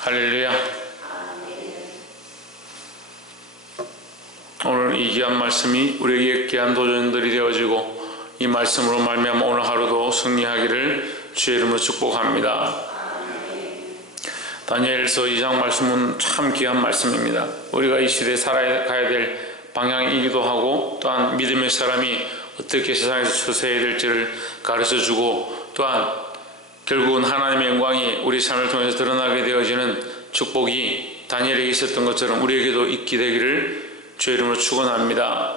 할렐루야. 오늘 이 귀한 말씀이 우리에게 귀한 도전들이 되어지고 이 말씀으로 말미암아 오늘 하루도 승리하기를 주의 이름으로 축복합니다. 다니엘서 2장 말씀은 참 귀한 말씀입니다. 우리가 이 시대에 살아가야 될 방향이기도 하고 또한 믿음의 사람이 어떻게 세상에서 처세해야 될지를 가르쳐주고 또한 결국은 하나님의 영광이 우리 삶을 통해서 드러나게 되어지는 축복이 다니엘에게 있었던 것처럼 우리에게도 있게 되기를 주의 이름으로 축원합니다.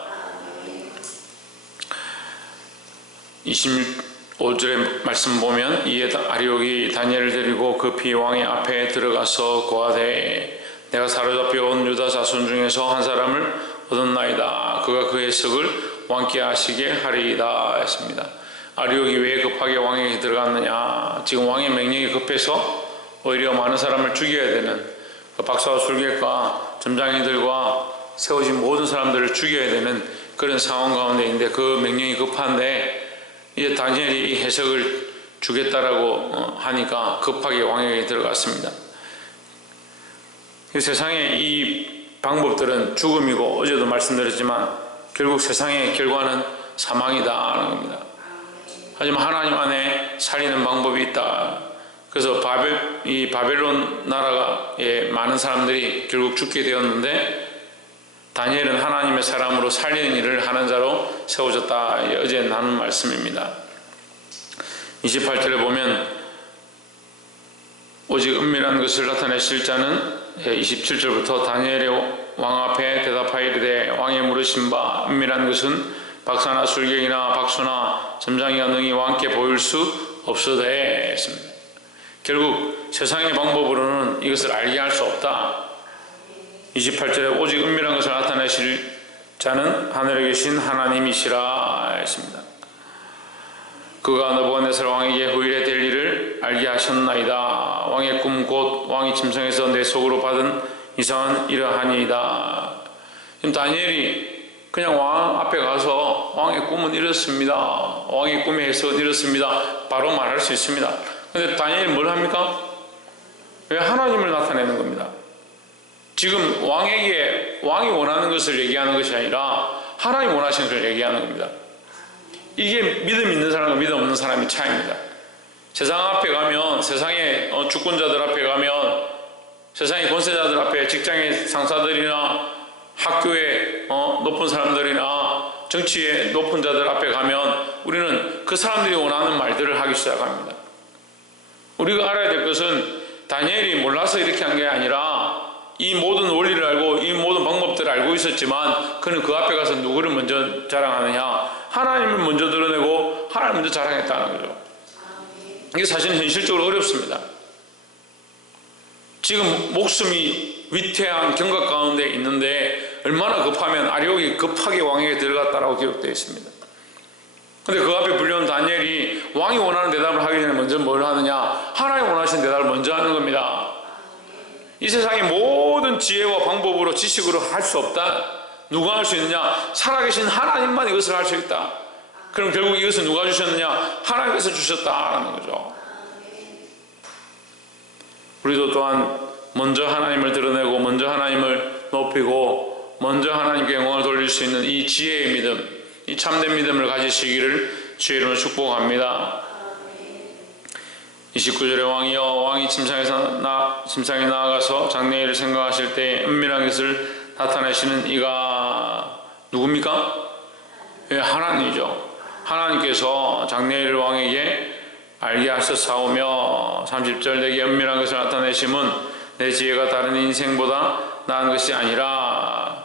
25절의 말씀 보면 이에 아리옥이 다니엘을 데리고 급히 왕의 앞에 들어가서 고하되 내가 사로잡혀 온 유다 자손 중에서 한 사람을 얻었나이다. 그가 그 해석을 왕께 하시게 하리이다 했습니다. 아리옥이 왜 급하게 왕에게 들어갔느냐? 지금 왕의 명령이 급해서 오히려 많은 사람을 죽여야 되는 박사와 술객과 점장이들과 세워진 모든 사람들을 죽여야 되는 그런 상황 가운데인데 그 명령이 급한데 이제 다니엘이 이 해석을 주겠다라고 하니까 급하게 왕에게 들어갔습니다. 세상의 이 방법들은 죽음이고 어제도 말씀드렸지만 결국 세상의 결과는 사망이다 하는 겁니다. 하지만 하나님 안에 살리는 방법이 있다. 그래서 이 바벨론 나라의 많은 사람들이 결국 죽게 되었는데 다니엘은 하나님의 사람으로 살리는 일을 하는 자로 세워졌다. 어제 나눈 말씀입니다. 28절에 보면 오직 은밀한 것을 나타내실 자는 27절부터 다니엘의 왕 앞에 대답하이르되 왕의 물으신 바 은밀한 것은 박사나 술객이나 박수나 점장이가 능히 왕께 보일 수 없으되 했습니다. 결국 세상의 방법으로는 이것을 알게 할 수 없다. 28절에 오직 은밀한 것을 나타내실 자는 하늘에 계신 하나님이시라 했습니다. 그가 느부갓네살 왕에게 후일에 될 일을 알게 하셨나이다. 왕의 꿈 곧 왕이 침상에서 내 속으로 받은 이상은 이러하니이다. 지금 다니엘이 그냥 왕 앞에 가서 왕의 꿈은 이렇습니다. 왕의 꿈의 해석은 이렇습니다. 바로 말할 수 있습니다. 그런데 다니엘이 뭘 합니까? 왜 하나님을 나타내는 겁니다. 지금 왕에게 왕이 원하는 것을 얘기하는 것이 아니라 하나님 원하시는 것을 얘기하는 겁니다. 이게 믿음 있는 사람과 믿음 없는 사람의 차이입니다. 세상 앞에 가면 세상의 주권자들 앞에 가면 세상의 권세자들 앞에 직장의 상사들이나 학교의 높은 사람들이나 정치의 높은 자들 앞에 가면 우리는 그 사람들이 원하는 말들을 하기 시작합니다. 우리가 알아야 될 것은 다니엘이 몰라서 이렇게 한 게 아니라 이 모든 원리를 알고 이 모든 방법들을 알고 있었지만 그는 그 앞에 가서 누구를 먼저 자랑하느냐? 하나님을 먼저 드러내고 하나님을 먼저 자랑했다는 거죠. 이게 사실은 현실적으로 어렵습니다. 지금 목숨이 위태한 경각 가운데 있는데 얼마나 급하면 아리옥이 급하게 왕에게 들어갔다라고 기록되어 있습니다. 그런데 그 앞에 불려온 다니엘이 왕이 원하는 대답을 하기 전에 먼저 뭘 하느냐? 하나님 원하시는 대답을 먼저 하는 겁니다. 이 세상의 모든 지혜와 방법으로 지식으로 할 수 없다. 누가 할 수 있느냐? 살아계신 하나님만 이것을 할 수 있다. 그럼 결국 이것을 누가 주셨느냐? 하나님께서 주셨다라는 거죠. 우리도 또한 먼저 하나님을 드러내고 먼저 하나님을 높이고 먼저 하나님께 영광을 돌릴 수 있는 이 지혜의 믿음, 이 참된 믿음을 가지시기를 주의 이름으로 축복합니다. 29절에 왕이 침상에 나아가서 장래일을 생각하실 때 은밀한 것을 나타내시는 이가 누굽니까? 예, 하나님이죠. 하나님께서 장래일 왕에게 알게 하셨사오며 30절 내게 은밀한 것을 나타내심은 내 지혜가 다른 인생보다 나은 것이 아니라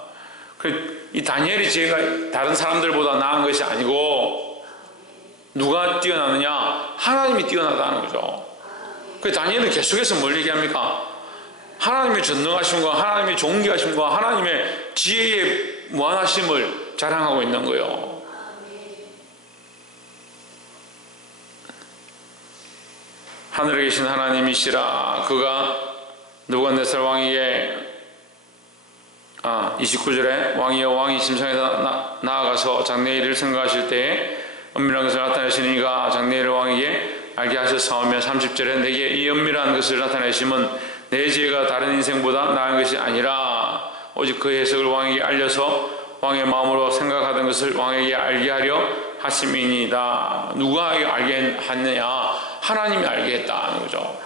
이 다니엘의 지혜가 다른 사람들보다 나은 것이 아니고 누가 뛰어나느냐? 하나님이 뛰어나다는 거죠. 그 다니엘은 계속해서 뭘 얘기합니까? 하나님의 전능하심과 하나님의 존귀하심과 하나님의 지혜의 무한하심을 자랑하고 있는 거예요. 하늘에 계신 하나님이시라. 그가 느부갓네살 왕에게 29절에 왕이 침상에서 나아가서 장래일을 생각하실 때에 은밀한 것을 나타내시는 이가 장래일 왕에게 알게 하셨사오며 30절에 내게 이 은밀한 것을 나타내심은 내 지혜가 다른 인생보다 나은 것이 아니라 오직 그 해석을 왕에게 알려서 왕의 마음으로 생각하던 것을 왕에게 알게 하려 하심이니이다. 누가 알게 하느냐? 하나님이 알게 했다는 거죠.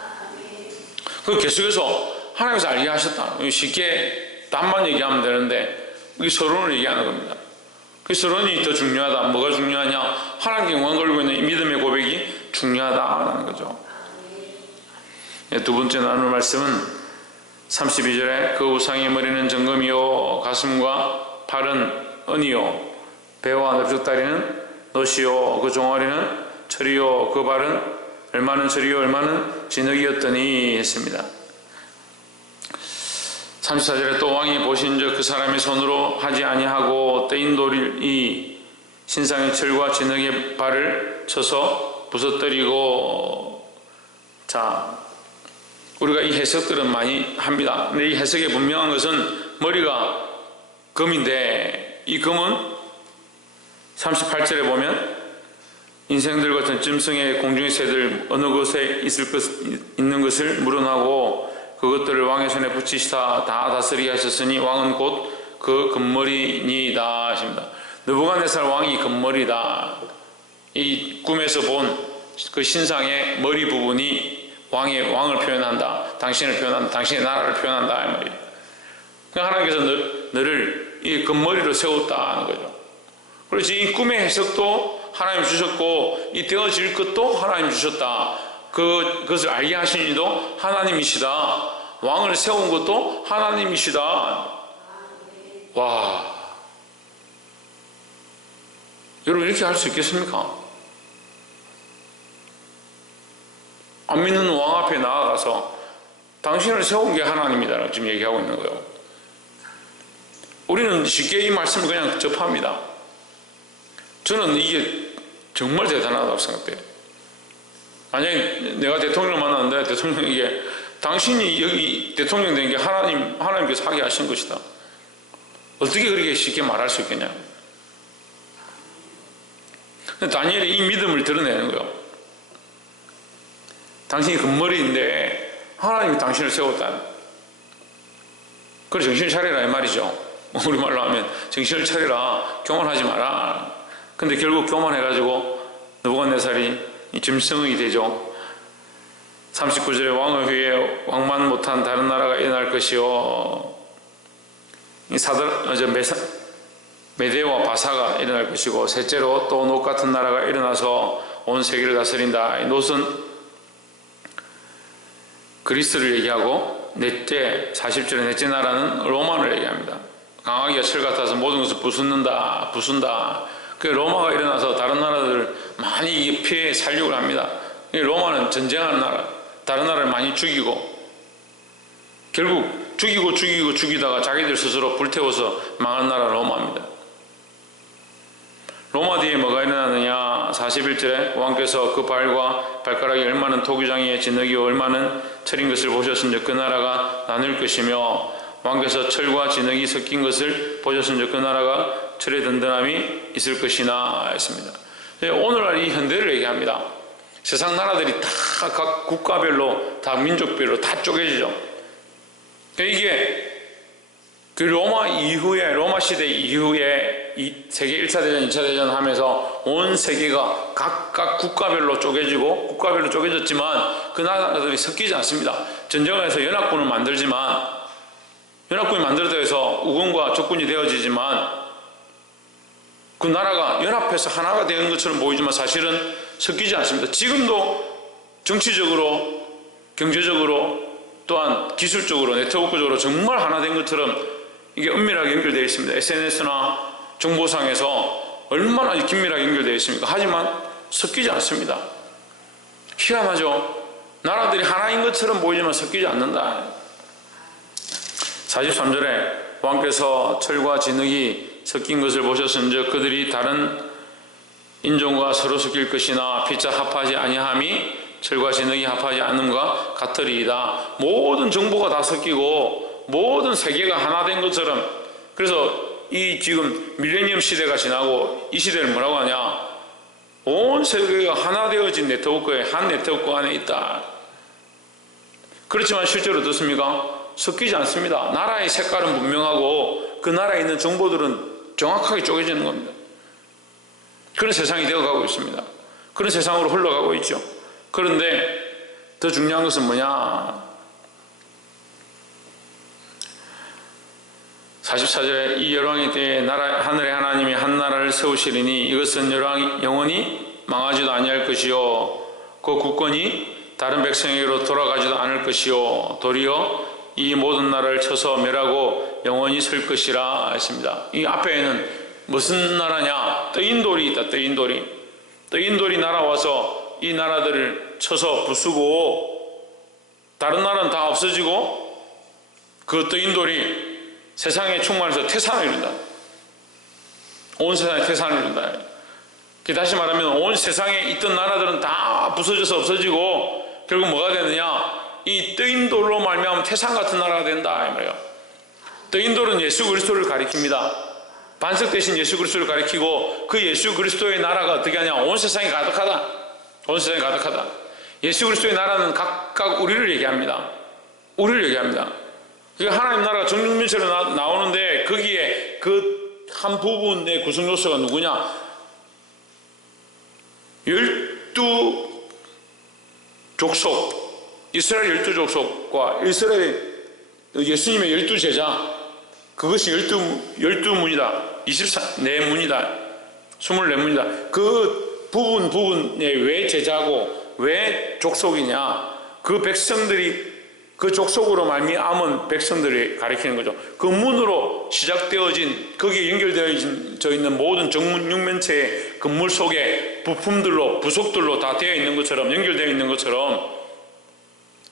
그 계속해서 하나님께서 알게 하셨다. 쉽게 답만 얘기하면 되는데 이게 서론을 얘기하는 겁니다. 그 서론이 더 중요하다. 뭐가 중요하냐? 하나님께 영광 걸고 있는 이 믿음의 고백이 중요하다라는 거죠. 두 번째 나눌 말씀은 32절에 그 우상의 머리는 정금이요 가슴과 팔은 은이요 배와 넓적다리는 놋이요 그 종아리는 철이요 그 발은 얼마는 철이요 얼마는 진흙이었더니 했습니다. 34절에 또 왕이 보신즉 그 사람의 손으로 하지 아니하고 떼인 돌이 신상의 철과 진흙의 발을 쳐서 부서뜨리고. 자, 우리가 이 해석들은 많이 합니다. 근데 이 해석에 분명한 것은 머리가 금인데 이 금은 38절에 보면 인생들 같은 짐승의 공중의 새들 어느 곳에 있는 것을 물어나고 그것들을 왕의 손에 붙이시다 다 다스리게 하셨으니 왕은 곧 그 금머리니이다 하십니다. 느부갓네살 왕이 금머리다. 이 꿈에서 본 그 신상의 머리 부분이 왕을 표현한다. 당신을 표현한다. 당신의 나라를 표현한다. 이 말이에요. 그러니까 하나님께서 너를 이 금머리로 세웠다는 거죠. 그래서 이 꿈의 해석도 하나님 주셨고 이 되어질 것도 하나님 주셨다. 그것을 알게 하신 이도 하나님이시다. 왕을 세운 것도 하나님이시다. 와, 여러분 이렇게 할 수 있겠습니까? 안 믿는 왕 앞에 나아가서 당신을 세운 게 하나님이다 지금 얘기하고 있는 거예요. 우리는 쉽게 이 말씀을 그냥 접합니다. 저는 이게 정말 대단하다고 생각해요. 만약에 내가 대통령을 만났는데 대통령에게 당신이 여기 대통령 된 게 하나님께서 하게 하신 것이다. 어떻게 그렇게 쉽게 말할 수 있겠냐. 근데 다니엘이 이 믿음을 드러내는 거예요. 당신이 금머리인데 하나님이 당신을 세웠다. 그래 정신을 차리라 이 말이죠. 우리말로 하면 정신을 차리라. 교만하지 마라. 근데 결국 교만해가지고 느부갓네살이 짐승이 되죠. 39절에 왕의 후에 왕만 못한 다른 나라가 일어날 것이요 메대와 바사가 일어날 것이고 셋째로 또 놋 같은 나라가 일어나서 온 세계를 다스린다. 이 놋은 그리스를 얘기하고 넷째 40절에 넷째 나라는 로마를 얘기합니다. 강하기가 철 같아서 모든 것을 부순다. 그 로마가 일어나서 다른 나라들을 많이 피해 살육을 합니다. 로마는 전쟁하는 나라, 다른 나라를 많이 죽이고 결국 죽이다가 자기들 스스로 불태워서 망한 나라 로마입니다. 로마 뒤에 뭐가 일어나느냐. 41절에 왕께서 그 발과 발가락이 얼마는 토기장이에 진흙이 얼마는 철인 것을 보셨은즉 그 나라가 나눌 것이며 왕께서 철과 진흙이 섞인 것을 보셨은즉 그 나라가 철의 든든함이 있을 것이나 했습니다. 오늘날 이 현대를 얘기합니다. 세상 나라들이 다 각 국가별로 다 민족별로 다 쪼개지죠. 이게 그 로마 시대 이후에 세계 1차 대전, 2차 대전 하면서 온 세계가 각각 국가별로 쪼개졌지만 그 나라들이 섞이지 않습니다. 전쟁에서 연합군을 만들지만 연합군이 만들어져 해서 우군과 적군이 되어지지만 그 나라가 연합해서 하나가 되는 것처럼 보이지만 사실은 섞이지 않습니다. 지금도 정치적으로, 경제적으로 또한 기술적으로, 네트워크적으로 정말 하나 된 것처럼 이게 은밀하게 연결되어 있습니다. SNS나 정보상에서 얼마나 긴밀하게 연결되어 있습니까? 하지만 섞이지 않습니다. 희한하죠? 나라들이 하나인 것처럼 보이지만 섞이지 않는다. 43절에 왕께서 철과 진흙이 섞인 것을 보셨은즉 그들이 다른 인종과 서로 섞일 것이나 피차 합하지 아니함이 철과 진흙이 합하지 않음과 같으리이다. 모든 정보가 다 섞이고 모든 세계가 하나 된 것처럼. 그래서 이 지금 밀레니엄 시대가 지나고 이 시대를 뭐라고 하냐. 온 세계가 하나 되어진 네트워크에 한 네트워크 안에 있다. 그렇지만 실제로 어떻습니까? 섞이지 않습니다. 나라의 색깔은 분명하고 그 나라에 있는 정보들은 정확하게 쪼개지는 겁니다. 그런 세상이 되어가고 있습니다. 그런 세상으로 흘러가고 있죠. 그런데 더 중요한 것은 뭐냐? 44절에 이 열왕의 때에 하늘의 하나님이 한 나라를 세우시리니 이것은 영원히 망하지도 아니할 것이요 그 국권이 다른 백성에게로 돌아가지도 않을 것이요 도리어 이 모든 나라를 쳐서 멸하고 영원히 설 것이라 했습니다. 이 앞에는 무슨 나라냐? 떠인돌이 있다. 떠인돌이 날아와서 이 나라들을 쳐서 부수고 다른 나라는 다 없어지고 그 떠인돌이 세상에 충만해서 태산을 이룬다. 온 세상에 태산을 이룬다. 다시 말하면 온 세상에 있던 나라들은 다 부서져서 없어지고 결국 뭐가 되느냐? 이 떠인돌로 말미암아 태산 같은 나라가 된다 이 말이에요. 떠인돌은 예수 그리스도를 가리킵니다. 반석 대신 예수 그리스도를 가리키고 그 예수 그리스도의 나라가 어떻게 하냐? 온 세상에 가득하다. 온 세상에 가득하다. 예수 그리스도의 나라는 각각 우리를 얘기합니다. 우리를 얘기합니다. 하나님 나라가 정육면체로 나오는데 거기에 그 한 부분의 구성 요소가 누구냐? 12족속, 이스라엘 12족속과 이스라엘 예수님의 12제자, 그것이 12문이다. 24문이다. 24문이다. 그 부분에 왜 제자고 왜 족속이냐? 그 백성들이 그 족속으로 말미암은 백성들이 가리키는 거죠. 그 문으로 시작되어진 거기에 연결되어져 있는 모든 정육면체의 건물 속에 부품들로 부속들로 다 되어 있는 것처럼 연결되어 있는 것처럼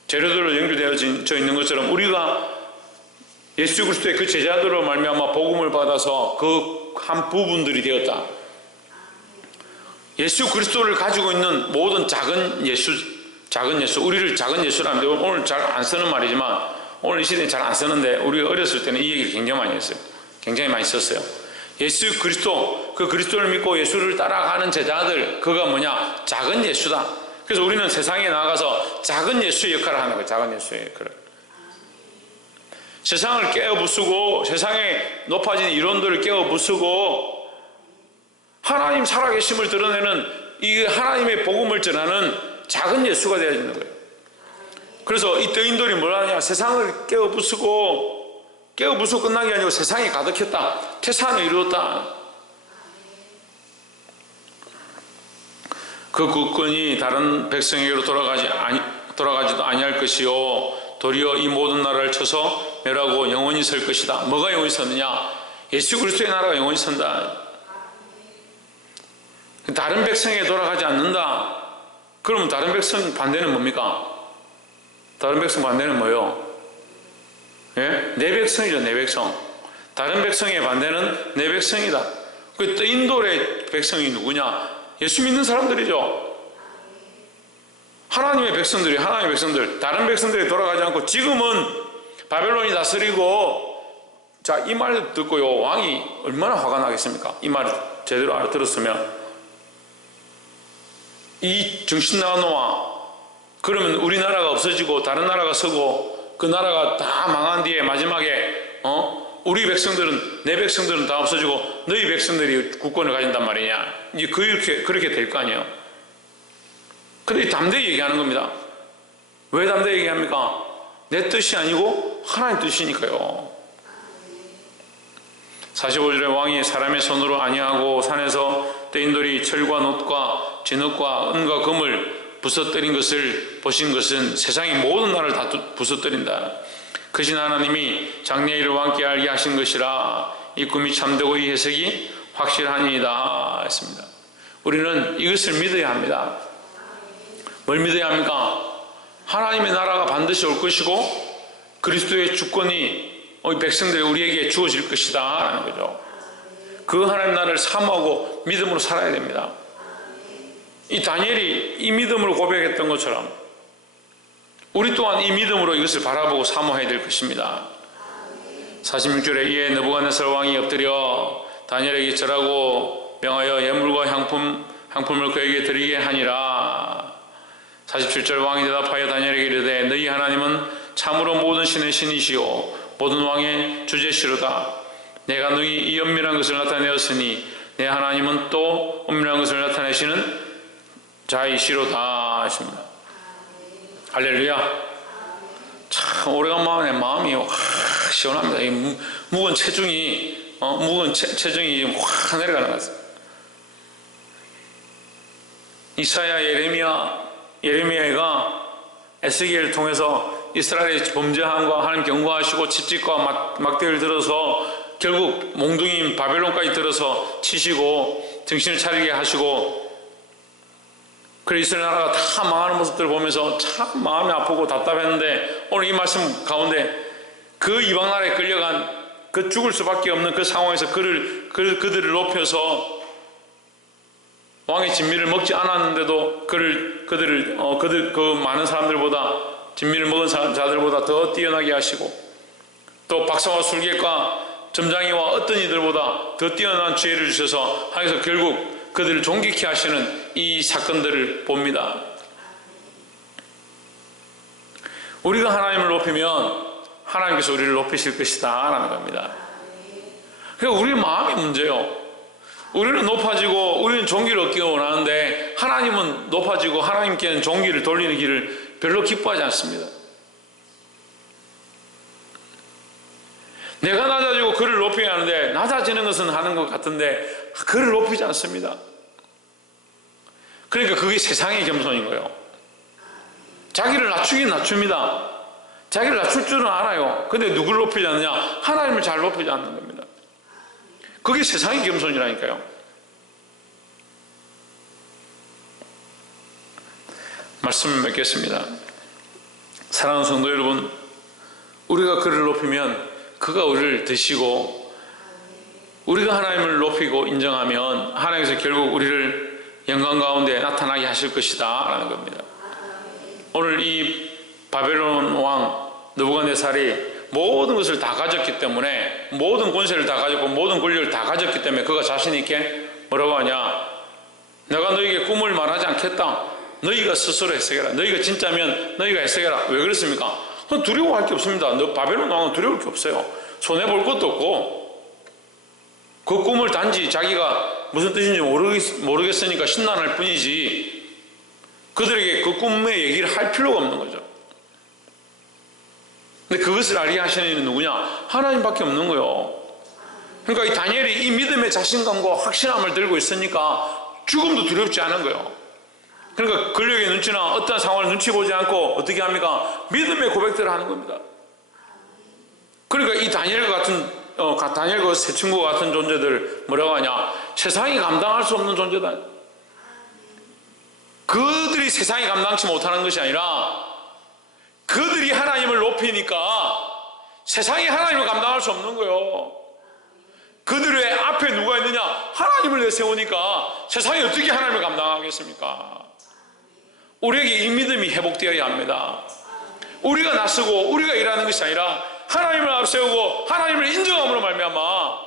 재료들로 연결되어져 있는 것처럼 우리가 예수 그리스도의 그 제자들로 말미암아 복음을 받아서 그 한 부분들이 되었다. 예수 그리스도를 가지고 있는 모든 작은 예수, 우리를 작은 예수라는데 오늘 잘 안 쓰는 말이지만 오늘 이 시대에 잘 안 쓰는데 우리가 어렸을 때는 이 얘기를 굉장히 많이 했어요. 굉장히 많이 썼어요. 예수 그리스도, 그 그리스도를 믿고 예수를 따라가는 제자들, 그가 뭐냐? 작은 예수다. 그래서 우리는 세상에 나가서 작은 예수의 역할을 하는 거예요. 작은 예수의 역할을. 세상을 깨어부수고 세상에 높아진 이론들을 깨어부수고 하나님 살아계심을 드러내는 이 하나님의 복음을 전하는 작은 예수가 되어지는 거예요. 그래서 이 떠인돌이 뭘 하냐? 세상을 깨어부수고 끝난 게 아니고 세상에 가득했다. 태산을 이루었다. 그 국권이 다른 백성에게로 돌아가지도 아니할 것이요 도리어 이 모든 나라를 쳐서 멸하고 영원히 설 것이다. 뭐가 영원히 서느냐? 예수 그리스도의 나라가 영원히 선다. 다른 백성에게 돌아가지 않는다. 그러면 다른 백성 반대는 뭡니까? 다른 백성 반대는 뭐예요? 예? 내 백성이죠. 내 백성. 다른 백성의 반대는 내 백성이다. 그 떠인돌의 백성이 누구냐? 예수 믿는 사람들이죠. 하나님의 백성들, 다른 백성들이 돌아가지 않고 지금은 바벨론이 다스리고, 자, 이 말 듣고요, 왕이 얼마나 화가 나겠습니까? 이 말을 제대로 알아들었으면. 이 정신 나간 놈아, 그러면 우리나라가 없어지고 다른 나라가 서고 그 나라가 다 망한 뒤에 마지막에 우리 백성들은, 내 백성들은 다 없어지고 너희 백성들이 국권을 가진단 말이냐? 이제 그렇게 될 거 아니에요. 근데 담대히 얘기하는 겁니다. 왜 담대히 얘기합니까? 내 뜻이 아니고 하나님 뜻이니까요. 45절에 왕이 사람의 손으로 아니하고 산에서 떠인돌이 철과 놋과 진흙과 은과 금을 부서뜨린 것을 보신 것은 세상의 모든 나라를 다 부서뜨린다. 크신 하나님이 장래의 일을 왕께 알게 하신 것이라 이 꿈이 참되고 이 해석이 확실하니이다 했습니다. 우리는 이것을 믿어야 합니다. 뭘 믿어야 합니까? 하나님의 나라가 반드시 올 것이고 그리스도의 주권이 백성들이 우리에게 주어질 것이다 라는 거죠. 그 하나님 나라를 사모하고 믿음으로 살아야 됩니다. 이 다니엘이 이 믿음으로 고백했던 것처럼 우리 또한 이 믿음으로 이것을 바라보고 사모해야 될 것입니다. 46절에 이에 느부갓네살 왕이 엎드려 다니엘에게 절하고 명하여 예물과 향품을 그에게 드리게 하니라. 47절 왕이 대답하여 다니엘에게 이르되 너희 하나님은 참으로 모든 신의 신이시요 모든 왕의 주제시로다. 내가 너희 이 은밀한 것을 나타내었으니 내 하나님은 또 은밀한 것을 나타내시는 자이시로다 하십니다. 할렐루야. 참 오래간만에 마음이 시원합니다. 이 무거운 체중이 체중이 확 내려가는 것 같습니다. 이사야, 예레미야가 에스겔을 통해서 이스라엘의 범죄함과 하나님 경고하시고 채찍과 막대를 들어서 결국 몽둥이인 바벨론까지 들어서 치시고 정신을 차리게 하시고, 그래서 이스라엘 나라가 다 망하는 모습들을 보면서 참 마음이 아프고 답답했는데, 오늘 이 말씀 가운데 그 이방 나라에 끌려간 그 죽을 수밖에 없는 그 상황에서 그들을 높여서 왕의 진미를 먹지 않았는데도 그 많은 사람들보다, 진미를 먹은 자들보다 더 뛰어나게 하시고, 또 박사와 술객과 점장이와 어떤 이들보다 더 뛰어난 지혜를 주셔서 하나님께서 결국 그들을 존귀케 하시는 이 사건들을 봅니다. 우리가 하나님을 높이면 하나님께서 우리를 높이실 것이다 라는 겁니다. 그러니까 우리 마음이 문제요. 우리는 높아지고 우리는 존귀를 얻기를 원하는데, 하나님은 높아지고 하나님께는 존귀를 돌리는 길을 별로 기뻐하지 않습니다. 내가 낮아지고 그를 높여야 하는데, 낮아지는 것은 하는 것 같은데 그를 높이지 않습니다. 그러니까 그게 세상의 겸손인 거예요. 자기를 낮추긴 낮춥니다. 자기를 낮출 줄은 알아요. 근데 누굴 높이지 않느냐? 하나님을 잘 높이지 않는 겁니다. 그게 세상의 겸손이라니까요. 말씀을 맺겠습니다. 사랑하는 성도 여러분, 우리가 그를 높이면 그가 우리를 드시고, 우리가 하나님을 높이고 인정하면 하나님께서 결국 우리를 영광 가운데 나타나게 하실 것이다 라는 겁니다. 오늘 이 바벨론 왕 느부갓네살이 모든 것을 다 가졌기 때문에, 모든 권세를 다 가졌고 모든 권력을 다 가졌기 때문에 그가 자신 있게 뭐라고 하냐? 내가 너에게 꿈을 말하지 않겠다. 너희가 스스로 해석해라. 너희가 진짜면 너희가 해석해라. 왜 그렇습니까? 그건 두려워할 게 없습니다. 너 바벨론 왕은 두려울 게 없어요. 손해볼 것도 없고, 그 꿈을 단지 자기가 무슨 뜻인지 모르겠으니까 신난할 뿐이지, 그들에게 그 꿈의 얘기를 할 필요가 없는 거죠. 근데 그것을 알게 하시는 이는 누구냐? 하나님밖에 없는 거예요. 그러니까 이 다니엘이 이 믿음의 자신감과 확신함을 들고 있으니까 죽음도 두렵지 않은 거예요. 그러니까 권력의 눈치나 어떤 상황을 눈치 보지 않고 어떻게 합니까? 믿음의 고백들을 하는 겁니다. 그러니까 이 다니엘과 그 세 친구와 같은 존재들 뭐라고 하냐? 세상이 감당할 수 없는 존재다. 그들이 세상이 감당치 못하는 것이 아니라, 그들이 하나님을 높이니까 세상이 하나님을 감당할 수 없는 거예요. 그들의 앞에 누가 있느냐? 하나님을 내세우니까 세상이 어떻게 하나님을 감당하겠습니까? 우리에게 이 믿음이 회복되어야 합니다. 우리가 나서고 우리가 일하는 것이 아니라 하나님을 앞세우고 하나님을 인정함으로 말미암아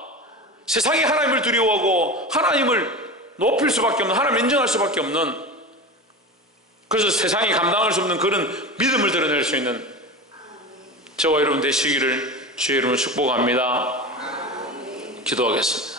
세상이 하나님을 두려워하고 하나님을 높일 수밖에 없는, 하나님을 인정할 수밖에 없는, 그래서 세상이 감당할 수 없는 그런 믿음을 드러낼 수 있는 저와 여러분 되시기를 주의 이름으로 축복합니다. 기도하겠습니다.